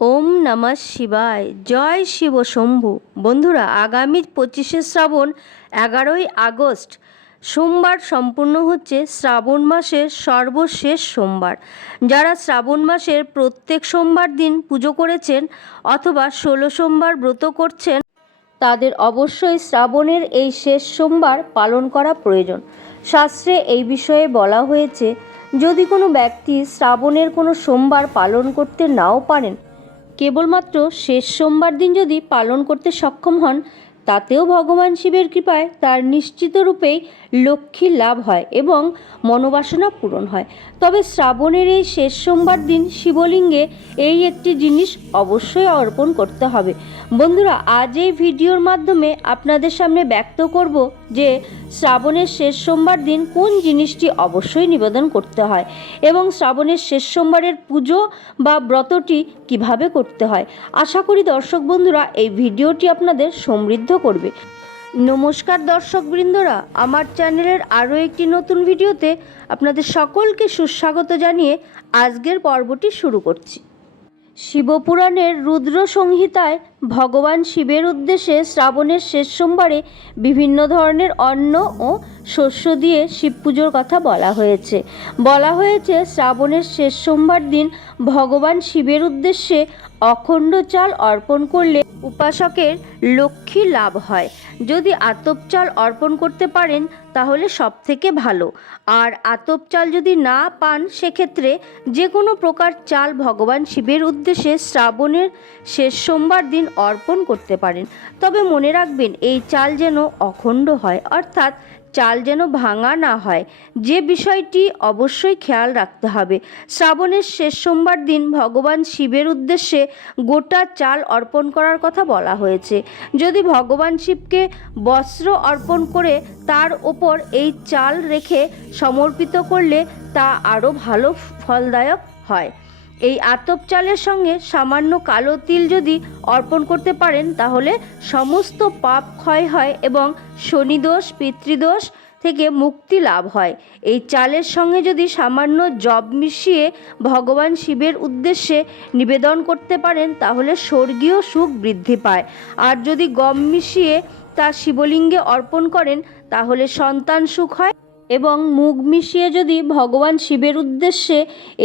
ওম নমঃ শিবায়। জয় শিব শম্ভু। বন্ধুরা, আগামী পঁচিশে শ্রাবণ, এগারোই আগস্ট। সোমবার সম্পূর্ণ হচ্ছে শ্রাবণ মাসের সর্বশেষ সোমবার। যারা শ্রাবণ মাসের প্রত্যেক সোমবার দিন পুজো করেছেন অথবা ষোলো সোমবার ব্রত করছেন, তাদের অবশ্যই শ্রাবণের এই শেষ সোমবার পালন করা প্রয়োজন। শাস্ত্রে এই বিষয়ে বলা হয়েছে, যদি কোনো ব্যক্তি শ্রাবণের কোনো সোমবার পালন করতে নাও পারেন কেবলমাত্র শেষ সোমবার দিন যদি পালন করতে সক্ষম হন, তাতেও ভগবান শিবের কৃপায় তার নিশ্চিত রূপেই লক্ষ্মীর লাভ হয় এবং মনোবাসনা পূরণ হয়। তবে শ্রাবণের এই শেষ সোমবার দিন শিবলিঙ্গে এই একটি জিনিস অবশ্যই অর্পণ করতে হবে। বন্ধুরা, আজ এই ভিডিওর মাধ্যমে আপনাদের সামনে ব্যক্ত করব যে শ্রাবণের শেষ সোমবার দিন কোন জিনিসটি অবশ্যই নিবেদন করতে হয় এবং শ্রাবণের শেষ সোমবারের পুজো বা ব্রতটি কীভাবে করতে হয়। আশা করি দর্শক বন্ধুরা, এই ভিডিওটি আপনাদের সমৃদ্ধ করবে। নমস্কার দর্শক বৃন্দরা, আমার চ্যানেলের আরও একটি নতুন ভিডিওতে আপনাদের সকলকে সুস্বাগত জানিয়ে আজকের পর্বটি শুরু করছি। শিবপুরাণের রুদ্র সংহিতায় ভগবান শিবের উদ্দেশ্যে শ্রাবণের শেষ সোমবারে বিভিন্ন ধরনের অন্ন ও শস্য দিয়ে শিব পুজোর কথা বলা হয়েছে। বলা হয়েছে, শ্রাবণের শেষ সোমবার দিন ভগবান শিবের উদ্দেশ্যে অখণ্ড চাল অর্পণ করলে উপাসকের লক্ষ্মী লাভ হয়। যদি আতপ চাল অর্পণ করতে পারেন, তাহলে সব থেকে ভালো। আর আতপ চাল যদি না পান, সেক্ষেত্রে যে কোনো প্রকার চাল ভগবান শিবের উদ্দেশ্যে শ্রাবণের শেষ সোমবার দিন অর্পণ করতে পারেন। তবে মনে রাখবেন, এই চাল যেন অখণ্ড হয়, অর্থাৎ চাল যেন ভাঙা না হয়, যে বিষয়টি অবশ্যই খেয়াল রাখতে হবে। শ্রাবণের শেষ সোমবার দিন ভগবান শিবের উদ্দেশ্যে গোটা চাল অর্পণ করার কথা বলা হয়েছে। যদি ভগবান শিবকে বস্ত্র অর্পণ করে তার ওপর এই চাল রেখে সমর্পিত করলে তা আরও ভালো ফলদায়ক হয়। এই আতপ চালের সঙ্গে সামান্য কালো তিল যদি অর্পণ করতে পারেন, তাহলে সমস্ত পাপ ক্ষয় হয় এবং শনিদোষ, পিতৃদোষ থেকে মুক্তি লাভ হয়। এই চালের সঙ্গে যদি সামান্য জব মিশিয়ে ভগবান শিবের উদ্দেশ্যে নিবেদন করতে পারেন, তাহলে স্বর্গীয় সুখ বৃদ্ধি পায়। আর যদি গম মিশিয়ে তা শিবলিঙ্গে অর্পণ করেন, তাহলে সন্তান সুখ হয়। এবং মুগ মিশিয়ে যদি ভগবান শিবের উদ্দেশ্যে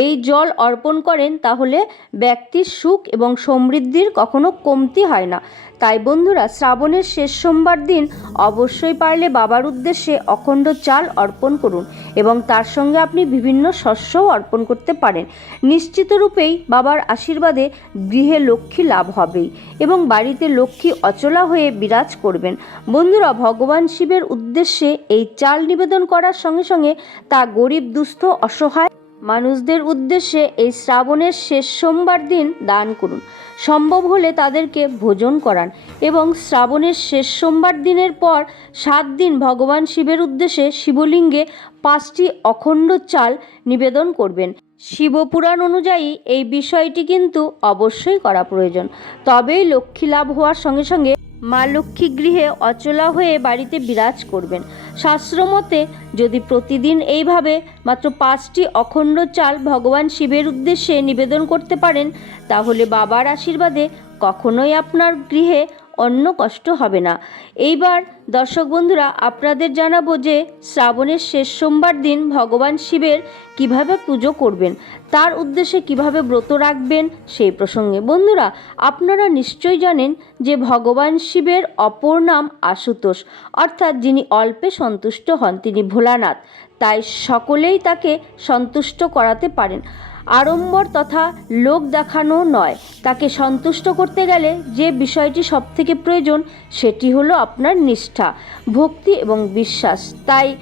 এই জল অর্পণ করেন, তাহলে ব্যক্তির সুখ এবং সমৃদ্ধির কখনো কমতি হয় না। তাই বন্ধুরা শ্রাবণের শেষ সোমবার দিন অবশ্যই পারলে বাবার উদ্দেশ্যে অখণ্ড চাল অর্পণ করুন এবং তার সঙ্গে আপনি বিভিন্ন শস্যও অর্পণ করতে পারেন। নিশ্চিত রূপেই বাবার আশীর্বাদে গৃহে লক্ষ্মী লাভ হবেই এবং বাড়িতে লক্ষ্মী অচলা হয়ে বিরাজ করবেন। বন্ধুরা, ভগবান শিবের উদ্দেশ্যে এই চাল নিবেদন করার সঙ্গে সঙ্গে তা গরিব, দুস্থ, অসহায় মানুষদের উদ্দেশ্যে এই শ্রাবণের শেষ সোমবার দিন দান করুন। সম্ভব হলে তাদেরকে ভোজন করান এবং শ্রাবণের শেষ সোমবার দিনের পর সাত দিন ভগবান শিবের উদ্দেশ্যে শিবলিঙ্গে পাঁচটি অখণ্ড চাল নিবেদন করবেন। শিবপুরাণ অনুযায়ী এই বিষয়টি কিন্তু অবশ্যই করা প্রয়োজন। তবেই লক্ষ্মী লাভ হওয়ার সঙ্গে সঙ্গে মা লক্ষ্মী গৃহে অচলা হয়ে বাড়িতে বিরাজ করবেন। শাস্ত্রমতে, যদি প্রতিদিন এইভাবে মাত্র পাঁচটি অখণ্ড চাল ভগবান শিবের উদ্দেশ্যে নিবেদন করতে পারেন, তাহলে বাবার আশীর্বাদে কখনোই আপনার গৃহে অন্য কষ্ট হবে না। এইবার দর্শক বন্ধুরা, আপনাদের জানাব যে শ্রাবণের শেষ সোমবার দিন ভগবান শিবের কীভাবে পুজো করবেন, তার উদ্দেশ্যে কীভাবে ব্রত রাখবেন, সেই প্রসঙ্গে। বন্ধুরা, আপনারা নিশ্চয়ই জানেন যে ভগবান শিবের অপর নাম আশুতোষ, অর্থাৎ যিনি অল্পে সন্তুষ্ট হন, তিনি ভোলানাথ। তাই সকলেই তাকে সন্তুষ্ট করাতে পারেন। আড়ম্বর তথা লোক দেখানো নয়। তাকে সন্তুষ্ট করতে গেলে যে বিষয়টি সবথেকে প্রয়োজন, সেটি হলো আপনার নিষ্ঠা, ভক্তি এবং বিশ্বাস। তাই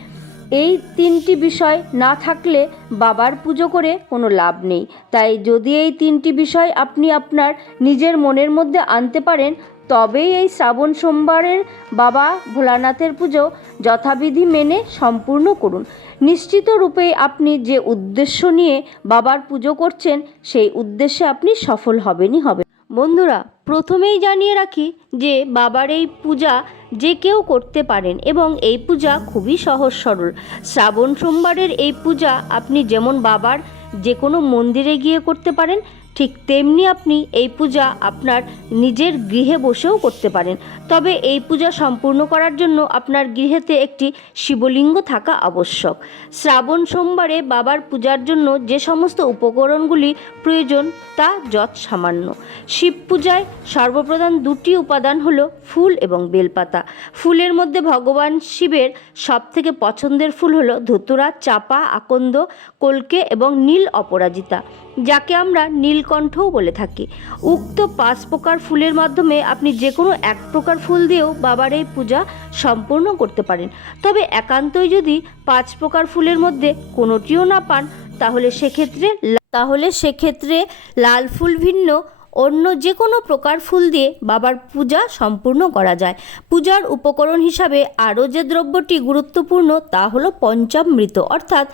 এই তিনটি বিষয় না থাকলে বাবার পুজো করে কোনো লাভ নেই। তাই যদি এই তিনটি বিষয় আপনি আপনার নিজের মনের মধ্যে আনতে পারেন তবেই এই শ্রাবণ সোমবারের বাবা ভোলানাথের পুজো যথাবিধি মেনে সম্পূর্ণ করুন। নিশ্চিত রূপে আপনি যে উদ্দেশ্য নিয়ে বাবার পুজো করছেন, সেই উদ্দেশ্যে আপনি সফল হবেনই হবে বন্ধুরা, প্রথমেই জানিয়ে রাখি যে বাবার এই পূজা যে কেউ করতে পারেন এবং এই পূজা খুবই সহজ সরল। শ্রাবণ সোমবারের এই পূজা আপনি যেমন বাবার যে কোনো মন্দিরে গিয়ে করতে পারেন ঠিক তেমনি আপনি এই পূজা আপনার নিজের গৃহে বসেও করতে পারেন। তবে এই পূজা সম্পূর্ণ করার জন্য আপনার গৃহেতে একটি শিবলিঙ্গ থাকা আবশ্যক। শ্রাবণ সোমবারে বাবার পূজার জন্য যে সমস্ত উপকরণগুলি প্রয়োজন তা যৎ সামান্য। শিব পূজায় সর্বপ্রধান দুটি উপাদান হলো ফুল এবং বেলপাতা। ফুলের মধ্যে ভগবান শিবের সবথেকে পছন্দের ফুল হলো ধুতুরা, চাপা, আকন্দ, কলকে এবং নীল অপরাজিতা। যাকে আমরা নীলকণ্ঠও বলে থাকে। উক্ত পাঁচ প্রকার ফুলের মাধ্যমে আপনি যে কোনো এক প্রকার ফুল দিয়েও বাবার এই পূজা সম্পূর্ণ করতে পারেন। তবে একান্তই যদি পাঁচ প্রকার ফুলের মধ্যে কোনোটিও না পান, তাহলে সেক্ষেত্রে তাহলে সেক্ষেত্রে লাল ফুল ভিন্ন অন্য যে কোনো প্রকার ফুল দিয়ে বাবার পূজা সম্পূর্ণ করা যায়। পূজার উপকরণ হিসাবে আরও যে দ্রব্যটি গুরুত্বপূর্ণ তা হলো পঞ্চামৃত, অর্থাৎ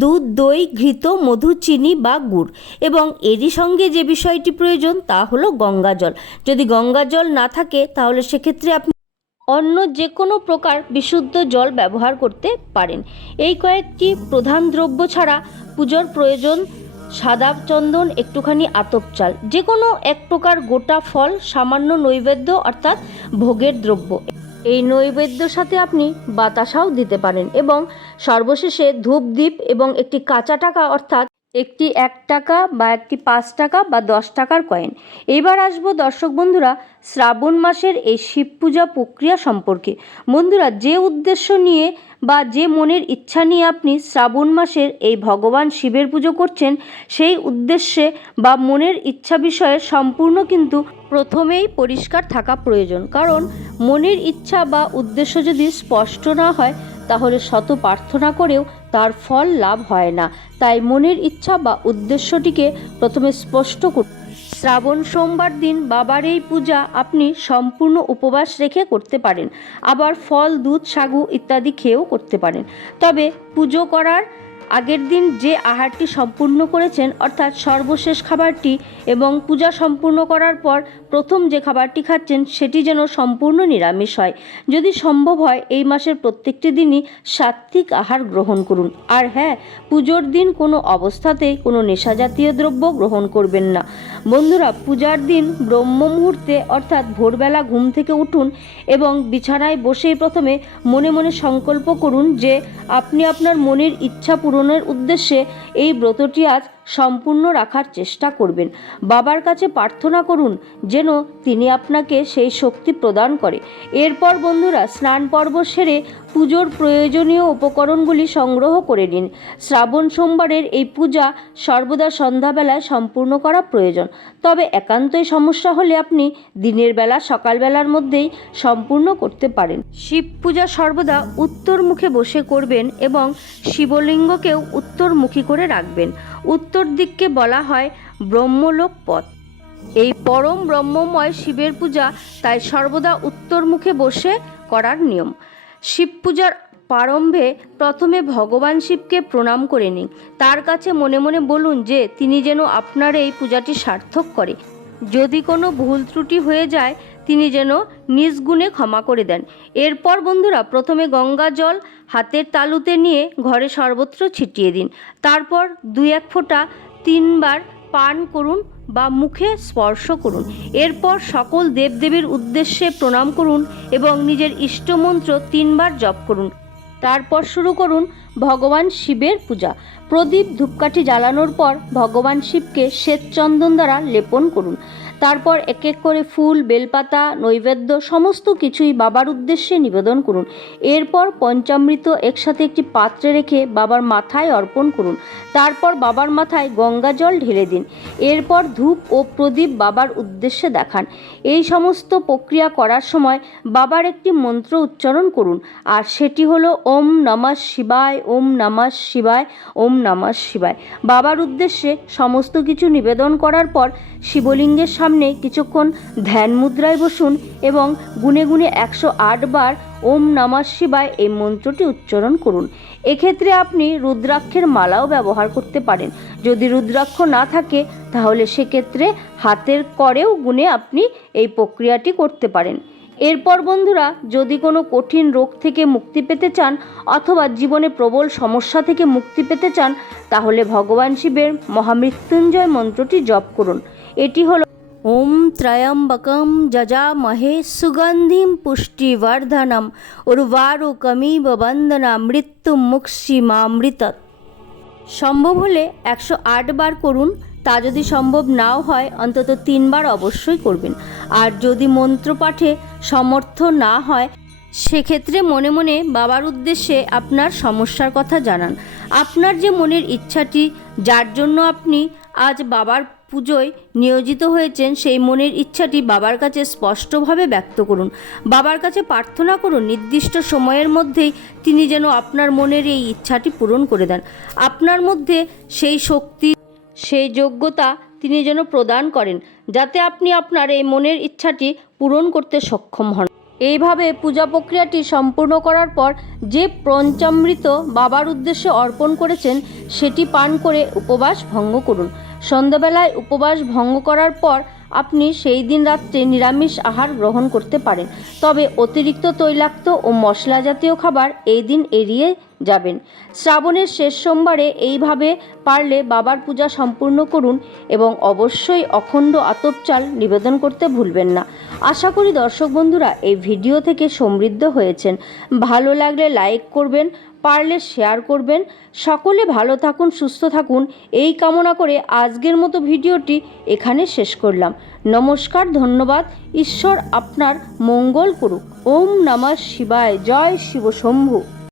দুধ, দই, ঘৃত, মধু, চিনি বা গুড়। এবং এরই সঙ্গে যে বিষয়টি প্রয়োজন তা হলো গঙ্গা জল। যদি গঙ্গা জল না থাকে, তাহলে সেক্ষেত্রে আপনি অন্য যে কোনো প্রকার বিশুদ্ধ জল ব্যবহার করতে পারেন। এই কয়েকটি প্রধান দ্রব্য ছাড়া পুজোর প্রয়োজন সাদা চন্দন একটুখানি আতপ চাল যে কোনো এক প্রকার গোটা ফল, সামান্য নৈবেদ্য, অর্থাৎ ভোগের দ্রব্য। এই নৈবেদ্যর সাথে আপনি বাতাসাও দিতে পারেন এবং সর্বশেষে ধূপ দ্বীপ এবং একটি কাঁচা টাকা, অর্থাৎ একটি এক টাকা বা একটি পাঁচ টাকা বা দশ টাকার কয়েন এবার আসব দর্শক বন্ধুরা, শ্রাবণ মাসের এই শিব পূজা প্রক্রিয়া সম্পর্কে। বন্ধুরা, যে উদ্দেশ্য নিয়ে বা যে মনের ইচ্ছা নিয়ে আপনি শ্রাবণ মাসের এই ভগবান শিবের পুজো করছেন, সেই উদ্দেশ্যে বা মনের ইচ্ছা বিষয়ে সম্পূর্ণ কিন্তু প্রথমেই পরিষ্কার থাকা প্রয়োজন। কারণ মনের ইচ্ছা বা উদ্দেশ্য যদি স্পষ্ট না হয় তাহলে শত প্রার্থনা করেও তার ফল লাভ হয় না। তাই মনের ইচ্ছা বা উদ্দেশ্যটিকে প্রথমে স্পষ্ট কর শ্রাবণ সোমবার দিন বাবার এই পূজা আপনি সম্পূর্ণ উপবাস রেখে করতে পারেন। আবার ফল, দুধ, সাগু ইত্যাদি খেয়েও করতে পারেন। তবে পুজো করার আগের দিন যে আহারটি সম্পূর্ণ করেছেন, অর্থাৎ সর্বশেষ খাবারটি এবং পূজা সম্পূর্ণ করার পর প্রথম যে খাবারটি খাচ্ছেন, সেটি যেন সম্পূর্ণ নিরামিষ হয়। যদি সম্ভব হয়, এই মাসের প্রত্যেকটি দিনই সাত্ত্বিক আহার গ্রহণ করুন। আর হ্যাঁ পুজোর দিন কোনো অবস্থাতেই কোনো নেশাজাতীয় দ্রব্য গ্রহণ করবেন না। বন্ধুরা, পূজার দিন ব্রহ্ম মুহূর্তে অর্থাৎ ভোরবেলা ঘুম থেকে উঠুন এবং বিছানায় বসেই প্রথমে মনে মনে সংকল্প করুন যে আপনি আপনার মনের ইচ্ছা পূরণের উদ্দেশ্যে এই ব্রতটি আজ সম্পূর্ণ রাখার চেষ্টা করবেন। বাবার কাছে প্রার্থনা করুন যেন তিনি আপনাকে সেই শক্তি প্রদান করে। এরপর বন্ধুরা, স্নান পর্ব সেরে পুজোর প্রয়োজনীয় উপকরণগুলি সংগ্রহ করে নিন। শ্রাবণ সোমবারের এই পূজা সর্বদা সন্ধ্যাবেলায় সম্পূর্ণ করা প্রয়োজন। তবে একান্তই সমস্যা হলে আপনি দিনের বেলা, সকালবেলার মধ্যেই সম্পূর্ণ করতে পারেন। শিব পূজা সর্বদা উত্তর মুখে বসে করবেন এবং শিবলিঙ্গকেও উত্তরমুখী করে রাখবেন। উত্তর দিককে বলা হয় ব্রহ্মলোক পথ। এই পরম ব্রহ্মময় শিবের পূজা তাই সর্বদা উত্তর মুখে বসে করার নিয়ম। শিব পূজার প্রারম্ভে প্রথমে ভগবান শিবকে প্রণাম করে নিন। তার কাছে মনে মনে বলুন যে, তিনি যেন আপনার এই পূজাটি সার্থক করে। যদি কোনো ভুল ত্রুটি হয়ে যায় তিনি যেন নিজ গুণে ক্ষমা করে দেন। এরপর বন্ধুরা প্রথমে গঙ্গা জল হাতের তালুতে নিয়ে ঘরে সর্বত্র ছিটিয়ে দিন। তারপর দুই এক ফোঁটা তিনবার পান করুন বা মুখে স্পর্শ করুন। এরপর সকল দেবদেবীর উদ্দেশ্যে প্রণাম করুন এবং নিজের ইষ্টমন্ত্র তিনবার জপ করুন। তারপর শুরু করুন ভগবান শিবের পূজা। প্রদীপ ধূপকাঠি জ্বালানোর পর ভগবান শিবকে শ্বেত চন্দন দ্বারা লেপন করুন। তারপর এক এক করে ফুল, বেলপাতা, নৈবেদ্য সমস্ত কিছুই বাবার উদ্দেশ্যে নিবেদন করুন। এরপর পঞ্চামৃত একসাথে একটি পাত্রে রেখে বাবার মাথায় অর্পণ করুন। তারপর বাবার মাথায় গঙ্গা জল ঢেলে দিন। এরপর ধূপ ও প্রদীপ বাবার উদ্দেশ্যে দেখান। এই সমস্ত প্রক্রিয়া করার সময় বাবার একটি মন্ত্র উচ্চারণ করুন। আর সেটি হলো, ওম নমঃ শিবায়, ওম নমঃ শিবায়, ওম নমঃ শিবায়। বাবার উদ্দেশ্যে সমস্ত কিছু নিবেদন করার পর শিবলিঙ্গের সামনে কিছুক্ষণ ধ্যান মুদ্রায় বসুন এবং গুনে গুনে একশো আট বার ওম নমঃ শিবায় এই মন্ত্রটি উচ্চারণ করুন। এক্ষেত্রে আপনি রুদ্রাক্ষের মালাও ব্যবহার করতে পারেন। যদি রুদ্রাক্ষ না থাকে, তাহলে সেক্ষেত্রে হাতের করেও গুনে আপনি এই প্রক্রিয়াটি করতে পারেন। এরপর বন্ধুরা, যদি কোনো কঠিন রোগ থেকে মুক্তি পেতে চান অথবা জীবনে প্রবল সমস্যা থেকে মুক্তি পেতে চান, তাহলে ভগবান শিবের মহামৃত্যুঞ্জয় মন্ত্রটি জপ করুন। এটি হলো ওম ত্রয়ম্বকম যজামহে সুগন্ধিম পুষ্টিবর্ধনম উর্বারুকমিব বন্দনা মৃত্যু মুক্ষিমামৃত সম্ভব হলে একশো বার করুন, তা যদি সম্ভব নাও হয়, অন্তত তিনবার অবশ্যই করবেন। আর যদি মন্ত্রপাঠে সমর্থ না হয়, সেক্ষেত্রে মনে মনে বাবার উদ্দেশ্যে আপনার সমস্যার কথা জানান। আপনার যে মনের ইচ্ছাটি, যার জন্য আপনি আজ বাবার পুজোয় নিয়োজিত হয়েছেন সেই মনের ইচ্ছাটি বাবার কাছে স্পষ্টভাবে ব্যক্ত করুন। বাবার কাছে প্রার্থনা করুন, নির্দিষ্ট সময়ের মধ্যেই তিনি যেন আপনার মনের এই ইচ্ছাটি পূরণ করে দেন। আপনার মধ্যে সেই শক্তি, সেই যোগ্যতা তিনি যেন প্রদান করেন, যাতে আপনি আপনার এই মনের ইচ্ছাটি পূরণ করতে সক্ষম হন। এইভাবে পূজা প্রক্রিয়াটি সম্পূর্ণ করার পর যে পঞ্চামৃত বাবার উদ্দেশ্যে অর্পণ করেছেন, সেটি পান করে উপবাস ভঙ্গ করুন। সন্ধ্যাবেলায় উপবাস ভঙ্গ করার পর আপনি সেই দিন রাত্রে নিরামিষ আহার গ্রহণ করতে পারেন। তবে অতিরিক্ত তৈলাক্ত ও মশলা জাতীয় খাবার এই দিন এড়িয়ে যাবেন। শ্রাবণের শেষ সোমবারে এইভাবে পারলে বাবার পূজা সম্পূর্ণ করুন এবং অবশ্যই অখণ্ড আতপ চাল নিবেদন করতে ভুলবেন না। আশা করি দর্শক বন্ধুরা এই ভিডিও থেকে সমৃদ্ধ হয়েছেন। ভালো লাগলে লাইক করবেন পারলে শেয়ার করবেন। সকলে ভালো থাকুন, সুস্থ থাকুন। এই কামনা করে আজকের মতো ভিডিওটি এখানে শেষ করলাম। নমস্কার, ধন্যবাদ। ঈশ্বর আপনার মঙ্গল করুক। ওম নমঃ শিবায়। জয় শিব শম্ভু।